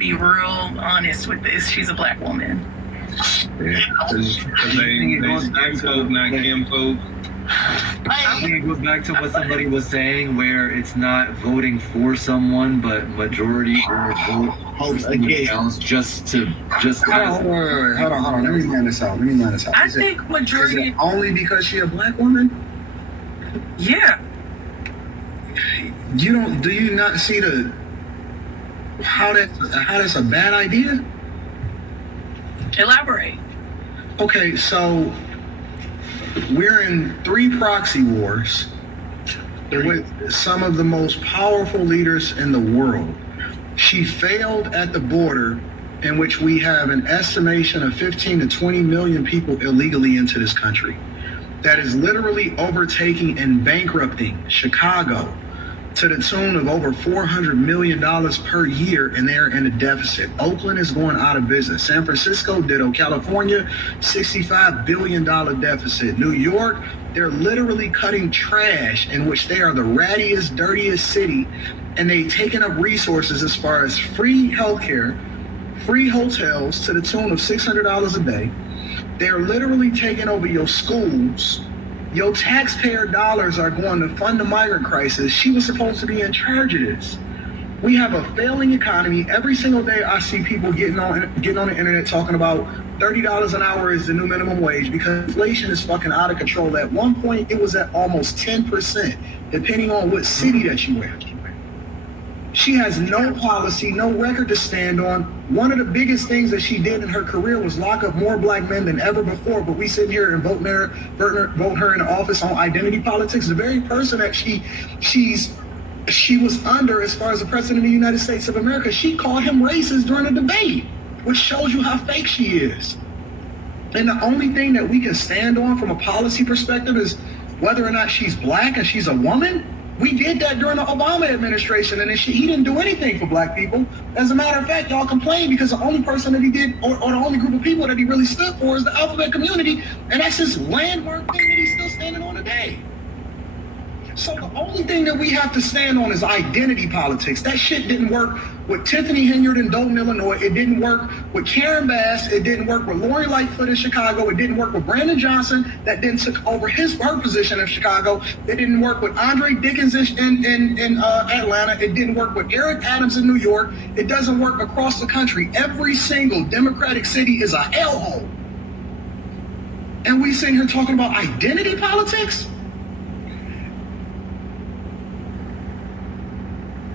be real honest with this. She's a black woman. Yeah, because they folk, not Kim folk. I think it goes back to what somebody was saying, where it's not voting for someone, but majority or vote against else just. Hold on. Let me line this out. I think majority. Is it only because she a black woman? Yeah. Do you not see how that's a bad idea? Elaborate. Okay, so we're in 3 proxy wars with some of the most powerful leaders in the world. She failed at the border, in which we have an estimation of 15 to 20 million people illegally into this country. That is literally overtaking and bankrupting Chicago to the tune of over $400 million per year, and they're in a deficit. Oakland is going out of business. San Francisco ditto. California, $65 billion deficit. New York, they're literally cutting trash, in which they are the rattiest, dirtiest city, and they've taken up resources as far as free healthcare, free hotels to the tune of $600 a day. They're literally taking over your schools. Your taxpayer dollars are going to fund the migrant crisis. She was supposed to be in charge of this. We have a failing economy. Every single day I see people getting on the internet talking about $30 an hour is the new minimum wage, because inflation is fucking out of control. At one point, it was at almost 10%, depending on what city that you were. She has no policy, no record to stand on. One of the biggest things that she did in her career was lock up more black men than ever before. But we sit here and vote her in office on identity politics. The very person that she was under as far as the president of the United States of America, she called him racist during a debate, which shows you how fake she is. And the only thing that we can stand on from a policy perspective is whether or not she's black and she's a woman. We did that during the Obama administration, and he didn't do anything for black people. As a matter of fact, y'all complain because the only person that he did, or the only group of people that he really stood for, is the alphabet community, and that's this landmark thing that he's still standing on today. So the only thing that we have to stand on is identity politics. That shit didn't work with Tiffany Henyard in Dayton, Illinois. It didn't work with Karen Bass. It didn't work with Lori Lightfoot in Chicago. It didn't work with Brandon Johnson, that then took over her position in Chicago. It didn't work with Andre Dickens in Atlanta. It didn't work with Eric Adams in New York. It doesn't work across the country. Every single Democratic city is a hellhole. And we sitting here talking about identity politics?